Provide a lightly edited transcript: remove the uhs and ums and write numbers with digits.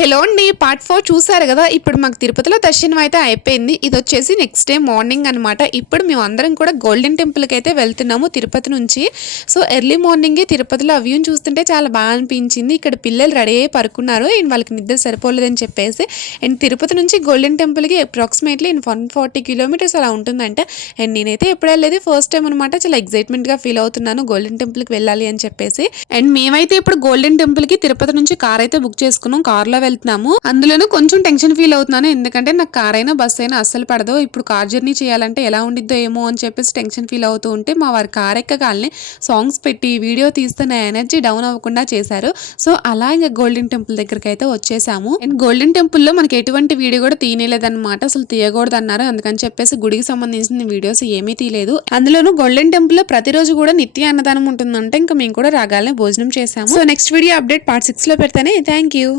Hello అండి, part 4 చూసారు కదా. ఇప్పుడు మాకు తిరుపతిలో దర్శనం అయితే అయిపోయింది. ఇది వచ్చేసి నెక్స్ట్ డే మార్నింగ్ అనమాట. ఇప్పుడు మేము అందరం కూడా గోల్డెన్ టెంపుల్కి అయితే వెళ్తున్నాము తిరుపతి నుంచి. సో ఎర్లీ మార్నింగే తిరుపతిలో ఆ వ్యూని చూస్తుంటే చాలా బాగా అనిపించింది. ఇక్కడ పిల్లలు రెడీ అయ్యి పడుకున్నారు, వాళ్ళకి నిద్ర సరిపోలేదని చెప్పేసి. అండ్ తిరుపతి నుంచి గోల్డెన్ టెంపుల్కి అప్రాక్సిమేట్లీ 140 కిలోమీటర్స్ అలా ఉంటుందంట. అండ్ నేనైతే ఎప్పుడు వెళ్ళలేదు, ఫస్ట్ టైం అనమాట. చాలా ఎక్సైట్మెంట్గా ఫీల్ అవుతున్నాను గోల్డెన్ టెంపుల్కి వెళ్ళాలి అని చెప్పేసి. అండ్ మేమైతే ఇప్పుడు గోల్డెన్ టెంపుల్కి తిరుపతి నుంచి కార్ అయితే బుక్ చేసుకున్నాం. కార్లో వెళ్తున్నాము. అందులోనూ కొంచెం టెన్షన్ ఫీల్ అవుతున్నాను, ఎందుకంటే నాకు కార్ అయినా బస్ అయినా అస్సలు పడదు. ఇప్పుడు కార్ జర్నీ చేయాలంటే ఎలా ఉండిద్దో ఏమో అని చెప్పేసి టెన్షన్ ఫీల్ అవుతూ ఉంటే మా వారి కార్ ఎక్కగానే సాంగ్స్ పెట్టి వీడియో తీస్తే నా ఎనర్జీ డౌన్ అవ్వకుండా చేశారు. సో అలా ఇంకా గోల్డెన్ టెంపుల్ దగ్గరికి అయితే వచ్చేసాము. అండ్ గోల్డెన్ టెంపుల్ లో మనకి ఎటువంటి వీడియో కూడా తీయలేదన్నమాట, అసలు తీయకూడదు అన్నారు. అందుకని చెప్పేసి గుడికి సంబంధించిన వీడియోస్ ఏమీ తీయలేదు. అందులోనూ గోల్డెన్ టెంపుల్ లో ప్రతిరోజు కూడా నిత్య అన్నదానం ఉంటుందంటే ఇంకా మేము కూడా రాగాలనే భోజనం చేసాము. So next video update part 6 లో పెడతానే. Thank you.